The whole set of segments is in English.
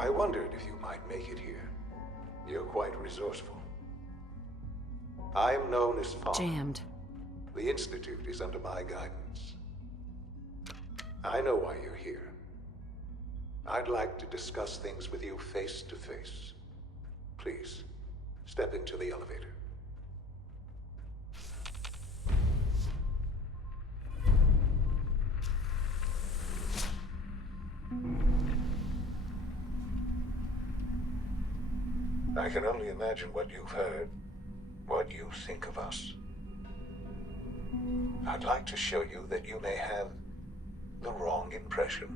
I wondered if you might make it here. You're quite resourceful. I am known as Father. Jammed. The Institute is under my guidance. I know why you're here. I'd like to discuss things with you face to face. Please, step into the elevator. I can only imagine what you've heard, what you think of us. I'd like to show you that you may have the wrong impression.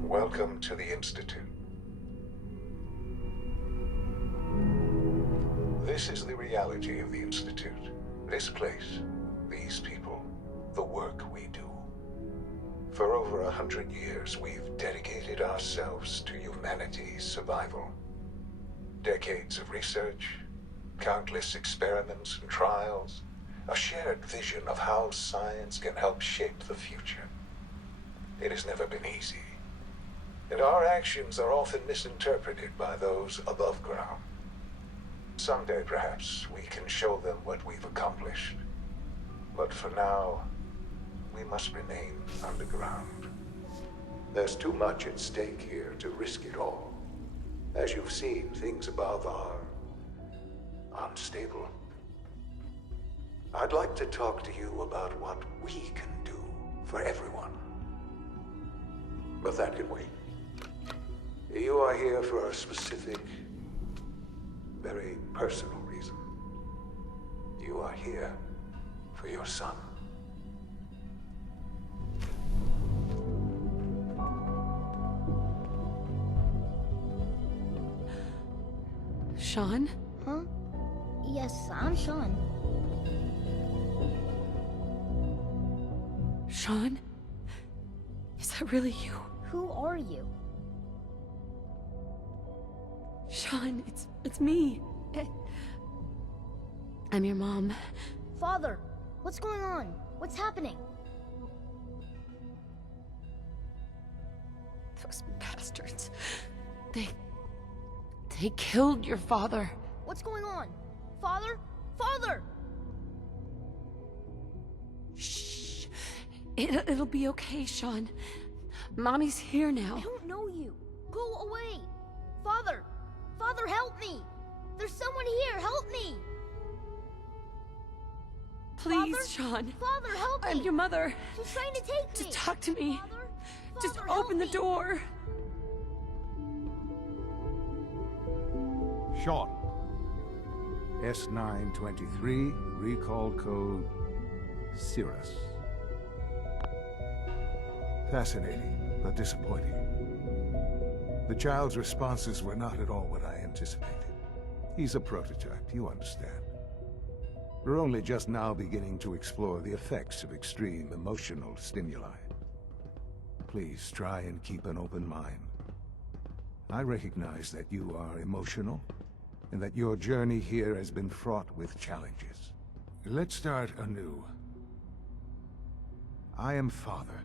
Welcome to the Institute. This is the reality of the Institute. This place, these people, the work we do. For over 100 years, we've dedicated ourselves to humanity's survival. Decades of research, countless experiments and trials, a shared vision of how science can help shape the future. It has never been easy, and our actions are often misinterpreted by those above ground. Someday, perhaps, we can show them what we've accomplished. But for now, we must remain underground. There's too much at stake here to risk it all. As you've seen, things above are unstable. I'd like to talk to you about what we can do for everyone. But that can wait. You are here for a specific, very personal reason. You are here for your son. Sean? Huh? Yes, I'm Sean. Sean? Is that really you? Who are you? Sean, it's me. I'm your mom. Father, what's going on? What's happening? Those bastards. They killed your father. What's going on? Father? Father! Shh. It'll be okay, Sean. Mommy's here now. I don't know you. Go away. Father! Father, help me! There's someone here, help me! Please, Father? Sean. Father, help me! I'm your mother. She's trying to take me! Just talk to me. Father? Just Father, open the help me. door. Sean. S923, recall code Cirrus. Fascinating, but disappointing. The child's responses were not at all what I anticipated. He's a prototype, you understand. We're only just now beginning to explore the effects of extreme emotional stimuli. Please try and keep an open mind. I recognize that you are emotional, and that your journey here has been fraught with challenges. Let's start anew. I am Father.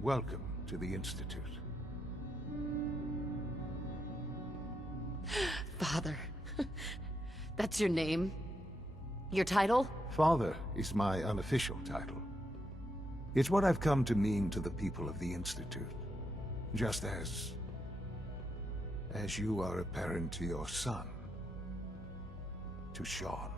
Welcome to the Institute. Father. That's your name? Your title? Father is my unofficial title. It's what I've come to mean to the people of the Institute. Just as you are a parent to your son. To Sean.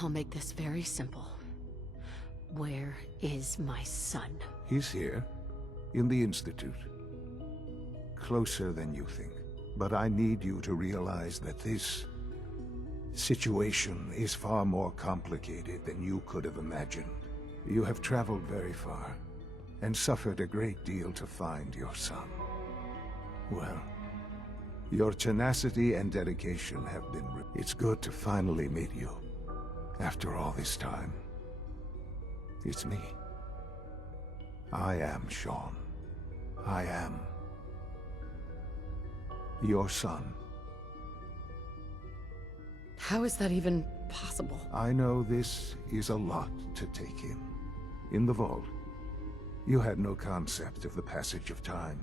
I'll make this very simple. Where is my son? He's here, in the Institute. Closer than you think. But I need you to realize that this situation is far more complicated than you could have imagined. You have traveled very far, and suffered a great deal to find your son. Well, your tenacity and dedication have been... It's good to finally meet you. After all this time. It's me, I am Sean. I am your son. How is that even possible? I know this is a lot to take in. In the vault, you had no concept of the passage of time.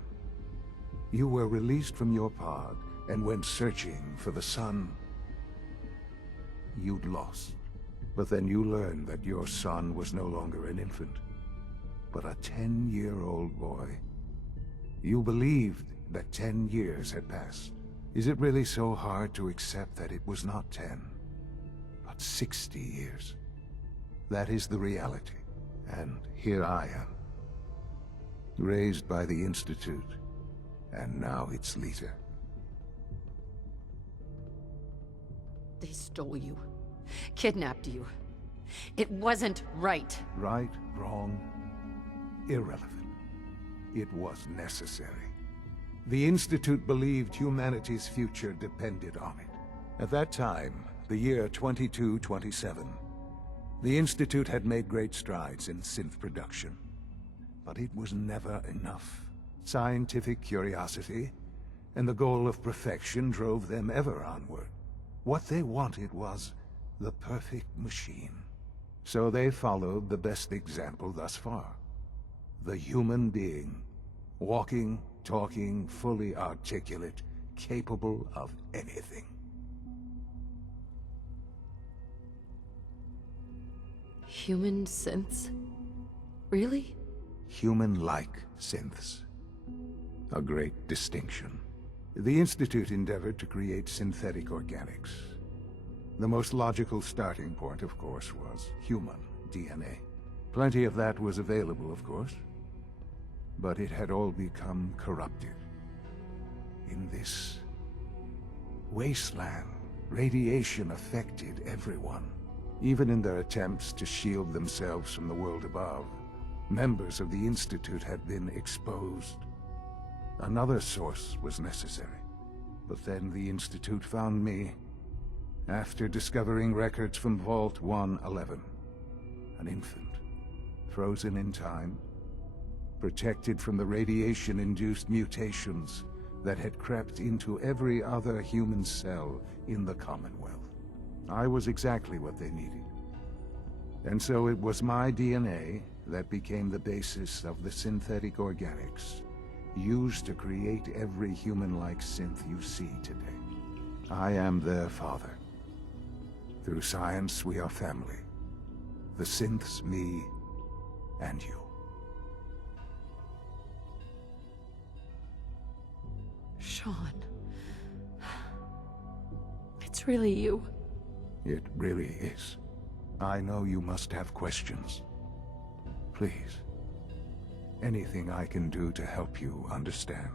You were released from your pod and went searching for the son you'd lost. But then you learned that your son was no longer an infant, but a 10-year-old boy. You believed that 10 years had passed. Is it really so hard to accept that it was not 10, but 60 years? That is the reality, and here I am. Raised by the Institute, and now its leader. They stole you, kidnapped you. It wasn't right. Right, wrong, irrelevant. It was necessary. The Institute believed humanity's future depended on it. At that time, the year 2227, the Institute had made great strides in synth production. But it was never enough. Scientific curiosity and the goal of perfection drove them ever onward. What they wanted was the perfect machine. So they followed the best example thus far. The human being. Walking, talking, fully articulate, capable of anything. Human synths? Really? Human-like synths. A great distinction. The Institute endeavored to create synthetic organics. The most logical starting point, of course, was human DNA. Plenty of that was available, of course. But it had all become corrupted. In this wasteland, radiation affected everyone. Even in their attempts to shield themselves from the world above, members of the Institute had been exposed. Another source was necessary. But then the Institute found me, after discovering records from Vault 111. An infant, frozen in time, protected from the radiation-induced mutations that had crept into every other human cell in the Commonwealth. I was exactly what they needed. And so it was my DNA that became the basis of the synthetic organics used to create every human-like synth you see today. I am their father. Through science, we are family. The synths, me, and you. Sean. It's really you. It really is. I know you must have questions. Please. Anything I can do to help you understand.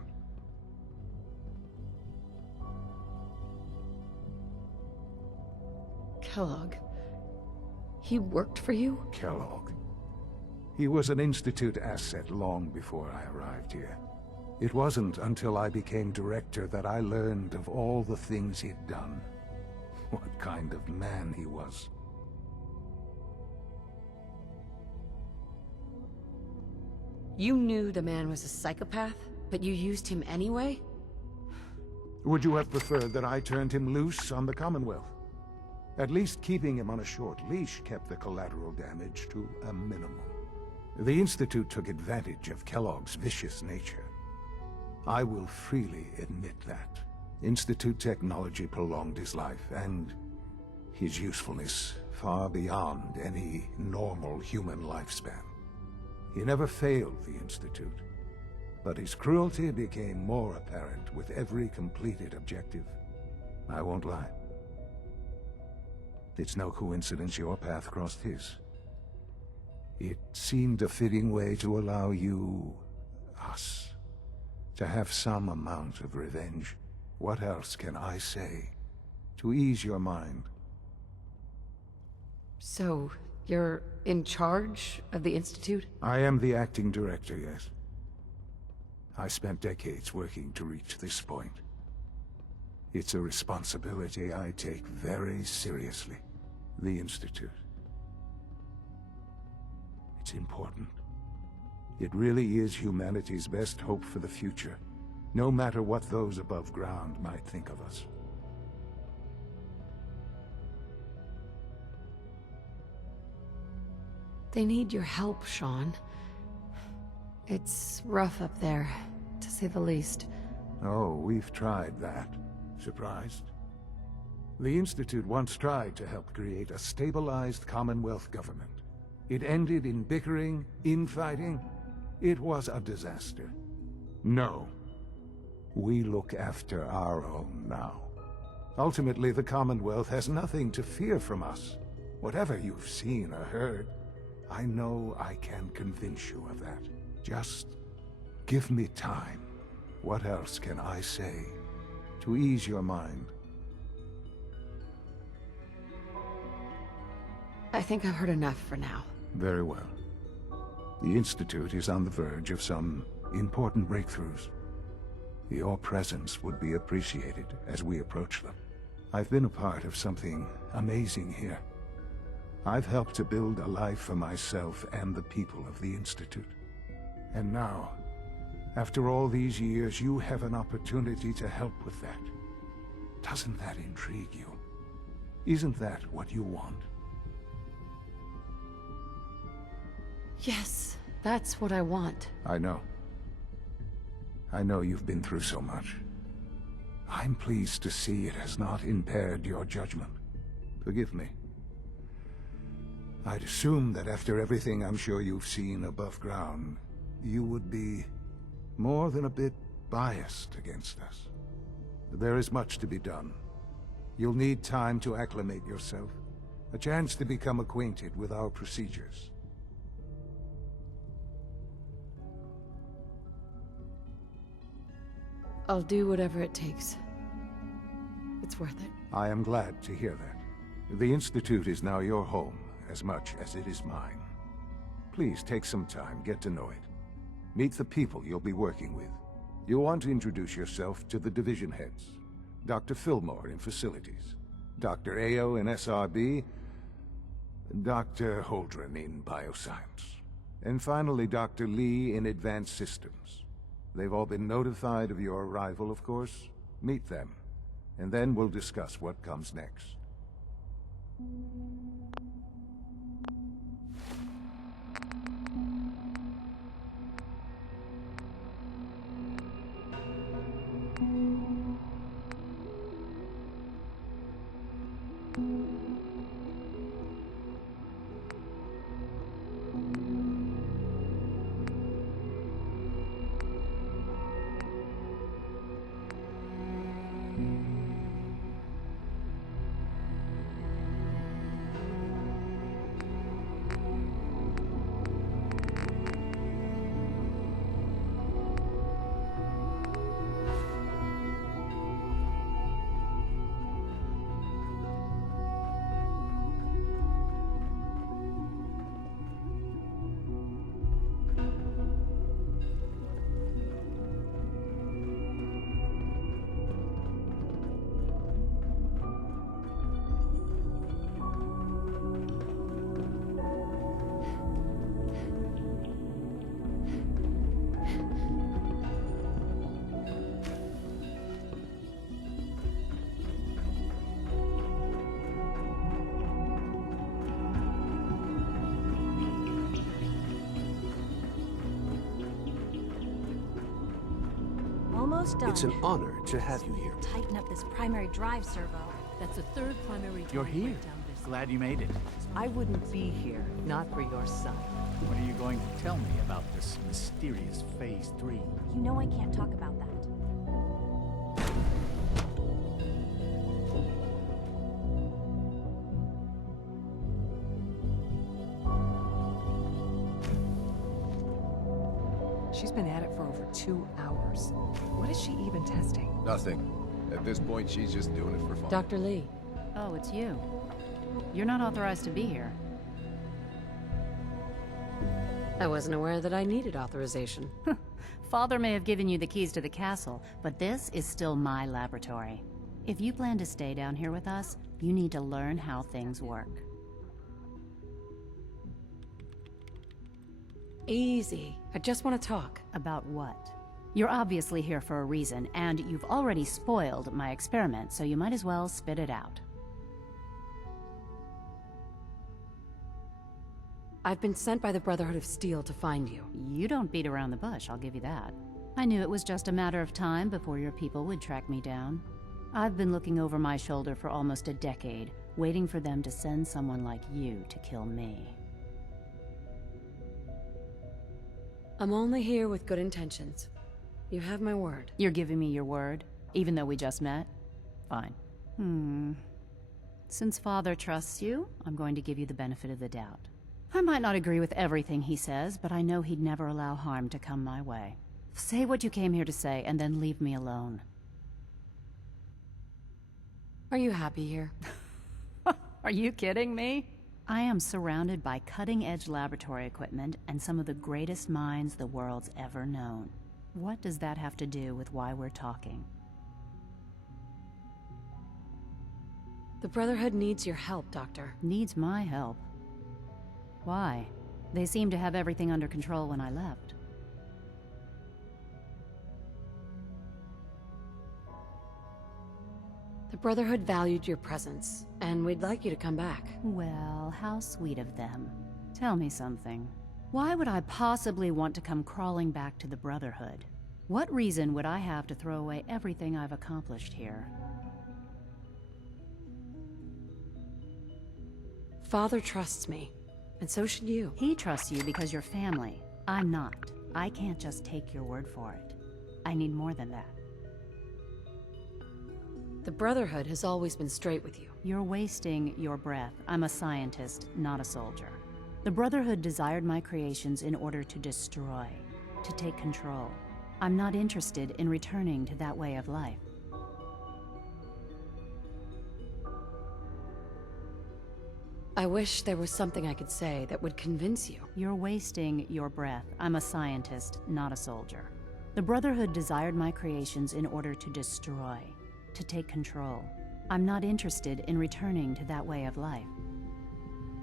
Kellogg. He worked for you? Kellogg. He was an Institute asset long before I arrived here. It wasn't until I became director that I learned of all the things he'd done. What kind of man he was. You knew the man was a psychopath, but you used him anyway? Would you have preferred that I turned him loose on the Commonwealth? At least keeping him on a short leash kept the collateral damage to a minimum. The Institute took advantage of Kellogg's vicious nature. I will freely admit that. Institute technology prolonged his life, and his usefulness far beyond any normal human lifespan. He never failed the Institute, but his cruelty became more apparent with every completed objective. I won't lie. It's no coincidence your path crossed his. It seemed a fitting way to allow you, us, to have some amount of revenge. What else can I say to ease your mind? So, you're in charge of the Institute? I am the acting director, yes. I spent decades working to reach this point. It's a responsibility I take very seriously. The Institute. It's important. It really is humanity's best hope for the future, no matter what those above ground might think of us. They need your help, Sean. It's rough up there, to say the least. Oh, we've tried that. Surprised? The Institute once tried to help create a stabilized Commonwealth government. It ended in bickering, infighting. It was a disaster. No. We look after our own now. Ultimately, the Commonwealth has nothing to fear from us. Whatever you've seen or heard, I know I can convince you of that. Just give me time. What else can I say to ease your mind? I think I've heard enough for now. Very well. The Institute is on the verge of some important breakthroughs. Your presence would be appreciated as we approach them. I've been a part of something amazing here. I've helped to build a life for myself and the people of the Institute. And now, after all these years, you have an opportunity to help with that. Doesn't that intrigue you? Isn't that what you want? Yes, that's what I want. I know. I know you've been through so much. I'm pleased to see it has not impaired your judgment. Forgive me. I'd assume that after everything I'm sure you've seen above ground, you would be more than a bit biased against us. There is much to be done. You'll need time to acclimate yourself, a chance to become acquainted with our procedures. I'll do whatever it takes. It's worth it. I am glad to hear that. The Institute is now your home, as much as it is mine. Please take some time, get to know it. Meet the people you'll be working with. You'll want to introduce yourself to the division heads. Dr. Fillmore in Facilities, Dr. Ayo in SRB, Dr. Holdren in Bioscience, and finally Dr. Lee in Advanced Systems. They've all been notified of your arrival, of course. Meet them, and then we'll discuss what comes next. Almost done. It's an honor to have you here. Tighten up this primary drive servo. That's the third primary drive You're here. breakdown this Glad you made it. I wouldn't be here, not for your son. What are you going to tell me about this mysterious Phase 3? You know I can't talk about that. She's been at it for over 2 hours. What is she even testing? Nothing. At this point, she's just doing it for fun. Dr. Lee. Oh, it's you. You're not authorized to be here. I wasn't aware that I needed authorization. Father may have given you the keys to the castle, but this is still my laboratory. If you plan to stay down here with us, you need to learn how things work. Easy. I just want to talk. About what? You're obviously here for a reason, and you've already spoiled my experiment, so you might as well spit it out. I've been sent by the Brotherhood of Steel to find you. You don't beat around the bush, I'll give you that. I knew it was just a matter of time before your people would track me down. I've been looking over my shoulder for almost a decade, waiting for them to send someone like you to kill me. I'm only here with good intentions. You have my word. You're giving me your word, even though we just met? Fine. Since Father trusts you, I'm going to give you the benefit of the doubt. I might not agree with everything he says, but I know he'd never allow harm to come my way. Say what you came here to say, and then leave me alone. Are you happy here? Are you kidding me? I am surrounded by cutting-edge laboratory equipment and some of the greatest minds the world's ever known. What does that have to do with why we're talking? The Brotherhood needs your help, Doctor. Needs my help? Why? They seemed to have everything under control when I left. The Brotherhood valued your presence, and we'd like you to come back. Well, how sweet of them. Tell me something. Why would I possibly want to come crawling back to the Brotherhood? What reason would I have to throw away everything I've accomplished here? Father trusts me, and so should you. He trusts you because you're family. I'm not. I can't just take your word for it. I need more than that. The Brotherhood has always been straight with you. You're wasting your breath. I'm a scientist, not a soldier. The Brotherhood desired my creations in order to destroy, to take control. I'm not interested in returning to that way of life. I wish there was something I could say that would convince you. You're wasting your breath. I'm a scientist, not a soldier. The Brotherhood desired my creations in order to destroy, to take control. I'm not interested in returning to that way of life.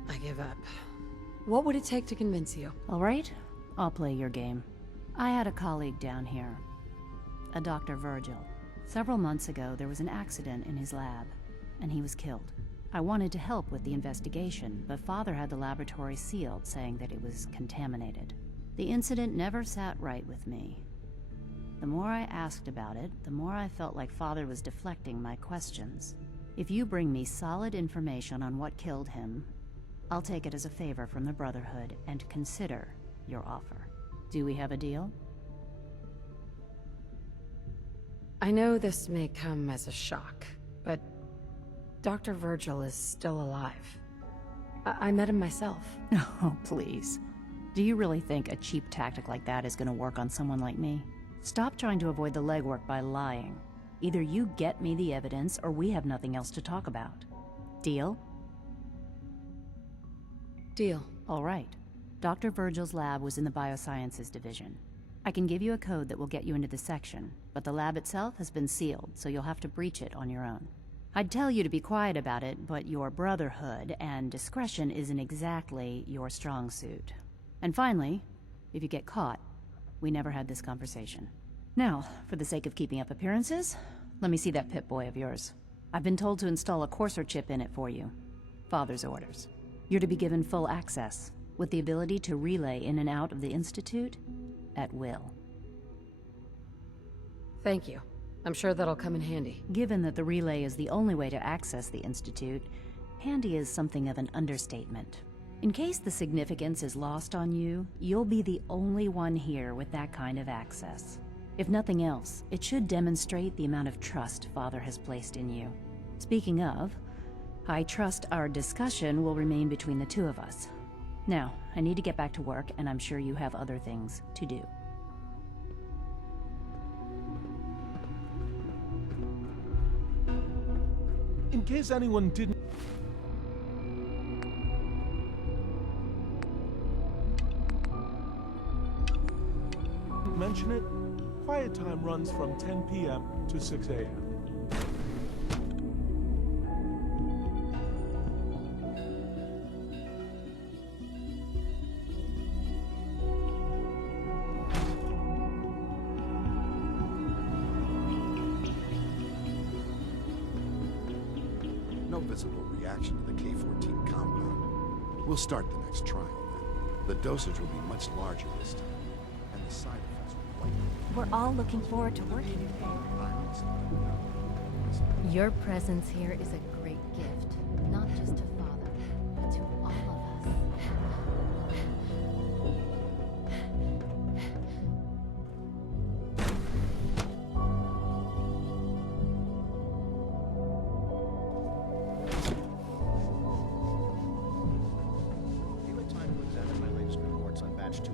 I give up. What would it take to convince you? All right, I'll play your game. I had a colleague down here, a Dr. Virgil. Several months ago, there was an accident in his lab, and he was killed. I wanted to help with the investigation, but Father had the laboratory sealed, saying that it was contaminated. The incident never sat right with me. The more I asked about it, the more I felt like Father was deflecting my questions. If you bring me solid information on what killed him, I'll take it as a favor from the Brotherhood and consider your offer. Do we have a deal? I know this may come as a shock, but Dr. Virgil is still alive. I met him myself. Oh, please. Do you really think a cheap tactic like that is going to work on someone like me? Stop trying to avoid the legwork by lying. Either you get me the evidence, or we have nothing else to talk about. Deal? Deal. All right. Dr. Virgil's lab was in the Biosciences Division. I can give you a code that will get you into the section, but the lab itself has been sealed, so you'll have to breach it on your own. I'd tell you to be quiet about it, but your Brotherhood and discretion isn't exactly your strong suit. And finally, if you get caught, we never had this conversation. Now, for the sake of keeping up appearances, let me see that Pip-Boy of yours. I've been told to install a courser chip in it for you. Father's orders. You're to be given full access, with the ability to relay in and out of the Institute at will. Thank you. I'm sure that'll come in handy. Given that the relay is the only way to access the Institute, handy is something of an understatement. In case the significance is lost on you, you'll be the only one here with that kind of access. If nothing else, it should demonstrate the amount of trust Father has placed in you. Speaking of, I trust our discussion will remain between the two of us. Now, I need to get back to work, and I'm sure you have other things to do. In case anyone didn't mention it, quiet time runs from 10 p.m. to 6 a.m. no visible reaction to the K-14 compound. We'll start the next trial then. The dosage will be much larger this time, and the side effects will likely be... We're all looking forward to working with you. Your presence here is a great gift, not just to Father, but to all of us.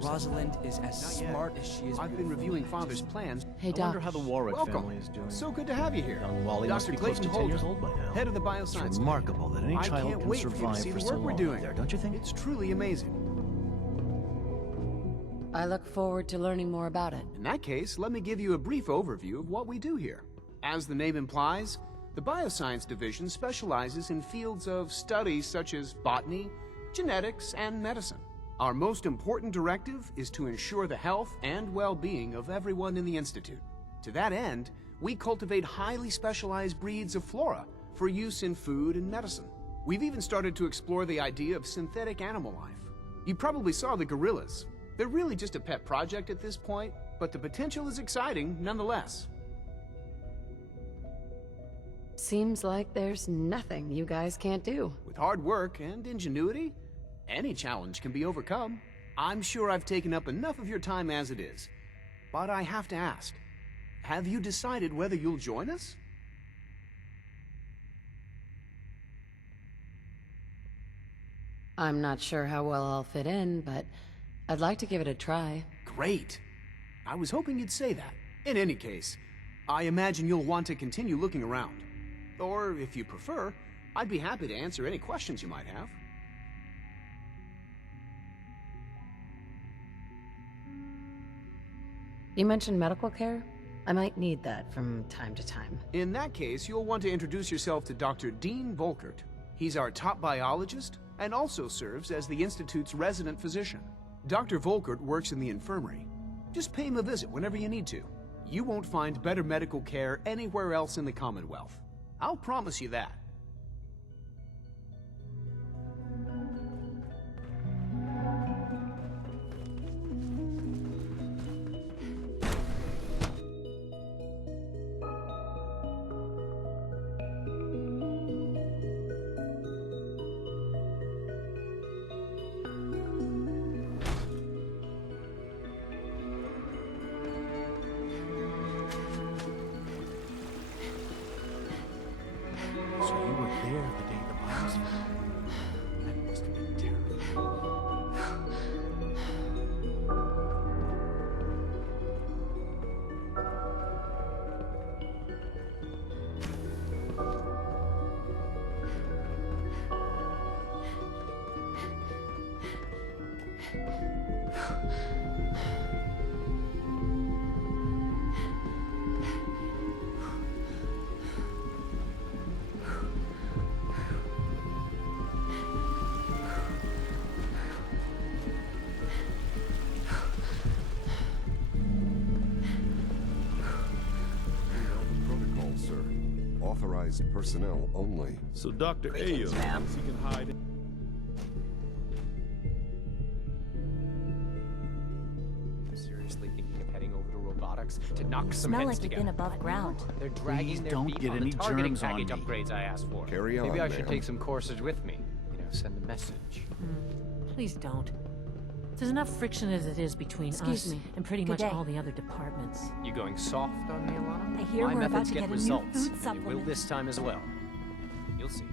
Rosalind is as smart as she is. I've been reviewing Father's plans. Hey, I Doc. wonder how the Warwick Welcome. family is doing. So good to have you here. Young Wally must Dr. be close to Clayton 10 years Holden, old by now. head of the bioscience. It's remarkable that any I child can't can wait for you to survive see for the so work we're long doing. up there, don't you think? It's truly amazing. I look forward to learning more about it. In that case, let me give you a brief overview of what we do here. As the name implies, the Bioscience Division specializes in fields of studies such as botany, genetics, and medicine. Our most important directive is to ensure the health and well-being of everyone in the Institute. To that end, we cultivate highly specialized breeds of flora for use in food and medicine. We've even started to explore the idea of synthetic animal life. You probably saw the gorillas. They're really just a pet project at this point, but the potential is exciting nonetheless. Seems like there's nothing you guys can't do. With hard work and ingenuity, any challenge can be overcome. I'm sure I've taken up enough of your time as it is, but I have to ask, have you decided whether you'll join us? I'm not sure how well I'll fit in, but I'd like to give it a try. Great. I was hoping you'd say that. In any case, I imagine you'll want to continue looking around. Or, if you prefer, I'd be happy to answer any questions you might have. You mentioned medical care? I might need that from time to time. In that case, you'll want to introduce yourself to Dr. Dean Volkert. He's our top biologist and also serves as the Institute's resident physician. Dr. Volkert works in the infirmary. Just pay him a visit whenever you need to. You won't find better medical care anywhere else in the Commonwealth. I'll promise you that. So you were there the day the bombs fell? That must have been terrible. Authorized personnel only. So Dr. Ayo, he can hide it. Seriously thinking of heading over to robotics to knock some Smell heads like you've together. been above ground. They're dragging Please their don't feet get on any the targeting germs on package me. upgrades I asked for. Carry on, Maybe I should ma'am. take some courses with me. You know, send a message. Please don't. There's enough friction as it is between Excuse us me. and pretty Good much day. all the other departments. You going soft on me, Alana? I hear My we're about methods to get get a new results. food and they supplement. will this time as well. You'll see.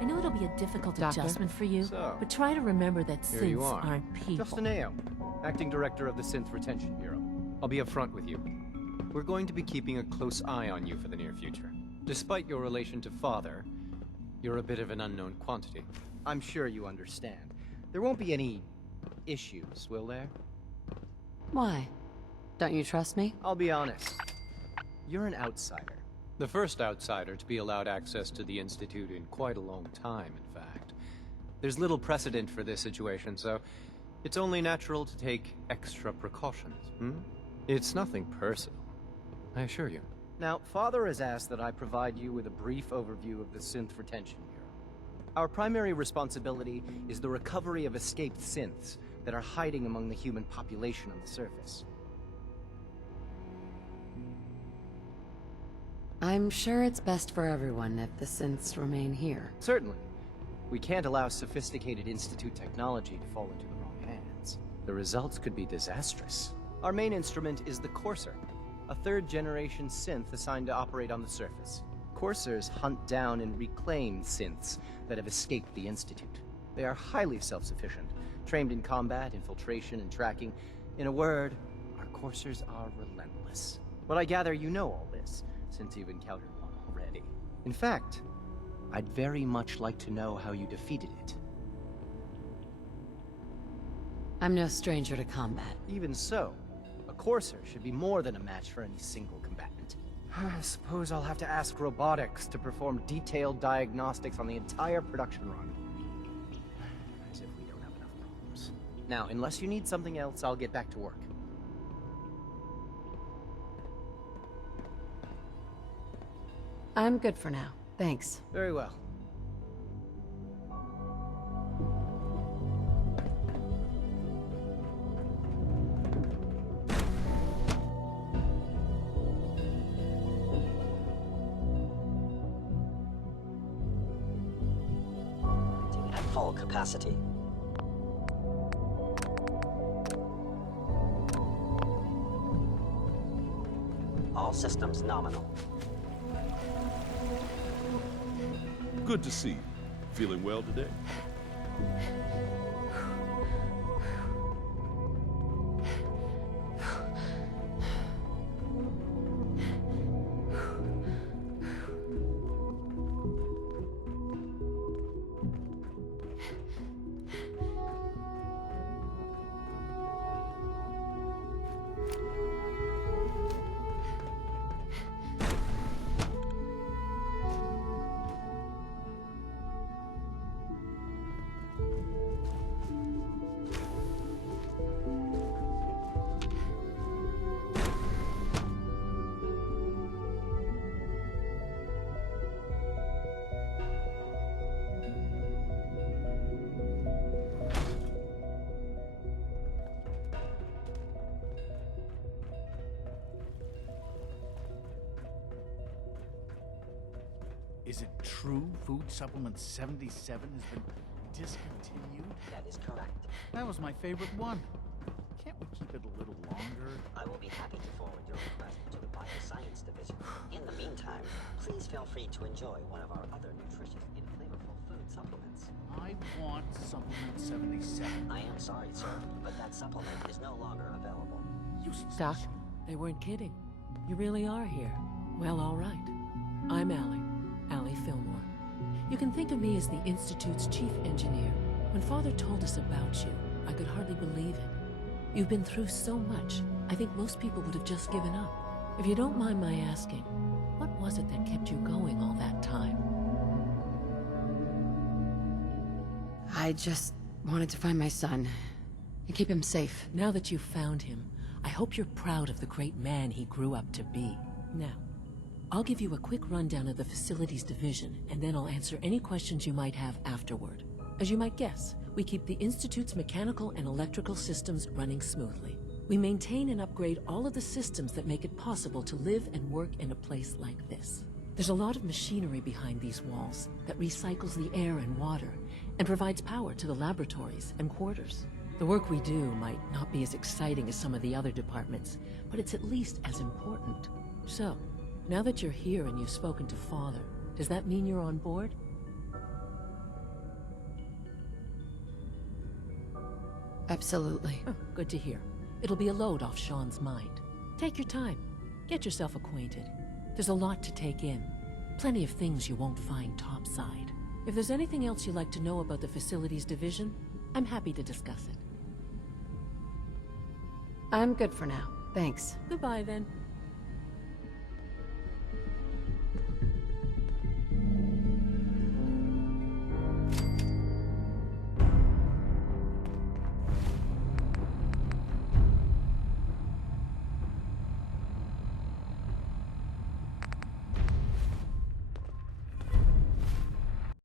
I know it'll be a difficult Doctor? adjustment for you, So, but try to remember that here you synths are. aren't people. Justin Ayo, Acting Director of the Synth Retention Bureau. I'll be upfront with you. We're going to be keeping a close eye on you for the near future. Despite your relation to Father, you're a bit of an unknown quantity. I'm sure you understand. There won't be any issues, will there? Why? Don't you trust me? I'll be honest. You're an outsider. The first outsider to be allowed access to the Institute in quite a long time, in fact. There's little precedent for this situation, so it's only natural to take extra precautions, It's nothing personal, I assure you. Now, Father has asked that I provide you with a brief overview of the Synth Retention Bureau. Our primary responsibility is the recovery of escaped synths that are hiding among the human population on the surface. I'm sure it's best for everyone if the synths remain here. Certainly. We can't allow sophisticated Institute technology to fall into the wrong hands. The results could be disastrous. Our main instrument is the Courser, a third-generation synth assigned to operate on the surface. Coursers hunt down and reclaim synths that have escaped the Institute. They are highly self-sufficient, trained in combat, infiltration, and tracking. In a word, our Coursers are relentless. But I gather you know all this, since you've encountered one already. In fact, I'd very much like to know how you defeated it. I'm no stranger to combat. Even so, a Courser should be more than a match for any single combatant. I suppose I'll have to ask robotics to perform detailed diagnostics on the entire production run. As if we don't have enough problems. Now, unless you need something else, I'll get back to work. I'm good for now. Thanks. Very well. At full capacity. All systems nominal. Good to see you. Feeling well today? Is it true Food Supplement 77 has been discontinued? That is correct. That was my favorite one. Can't we keep it a little longer? I will be happy to forward your request to the Bioscience Division. In the meantime, please feel free to enjoy one of our other nutritious and flavorful food supplements. I want Supplement 77. I am sorry, sir, but that supplement is no longer available. Doc, they weren't kidding. You really are here. Well, all right. I'm Allie Fillmore. You can think of me as the Institute's chief engineer. When Father told us about you, I could hardly believe it. You've been through so much, I think most people would have just given up. If you don't mind my asking, what was it that kept you going all that time? I just wanted to find my son and keep him safe. Now that you've found him, I hope you're proud of the great man he grew up to be. Now, I'll give you a quick rundown of the Facilities Division, and then I'll answer any questions you might have afterward. As you might guess, we keep the Institute's mechanical and electrical systems running smoothly. We maintain and upgrade all of the systems that make it possible to live and work in a place like this. There's a lot of machinery behind these walls that recycles the air and water, and provides power to the laboratories and quarters. The work we do might not be as exciting as some of the other departments, but it's at least as important. So, now that you're here and you've spoken to Father, does that mean you're on board? Absolutely. Oh, good to hear. It'll be a load off Sean's mind. Take your time. Get yourself acquainted. There's a lot to take in. Plenty of things you won't find topside. If there's anything else you'd like to know about the Facilities Division, I'm happy to discuss it. I'm good for now. Thanks. Goodbye, then.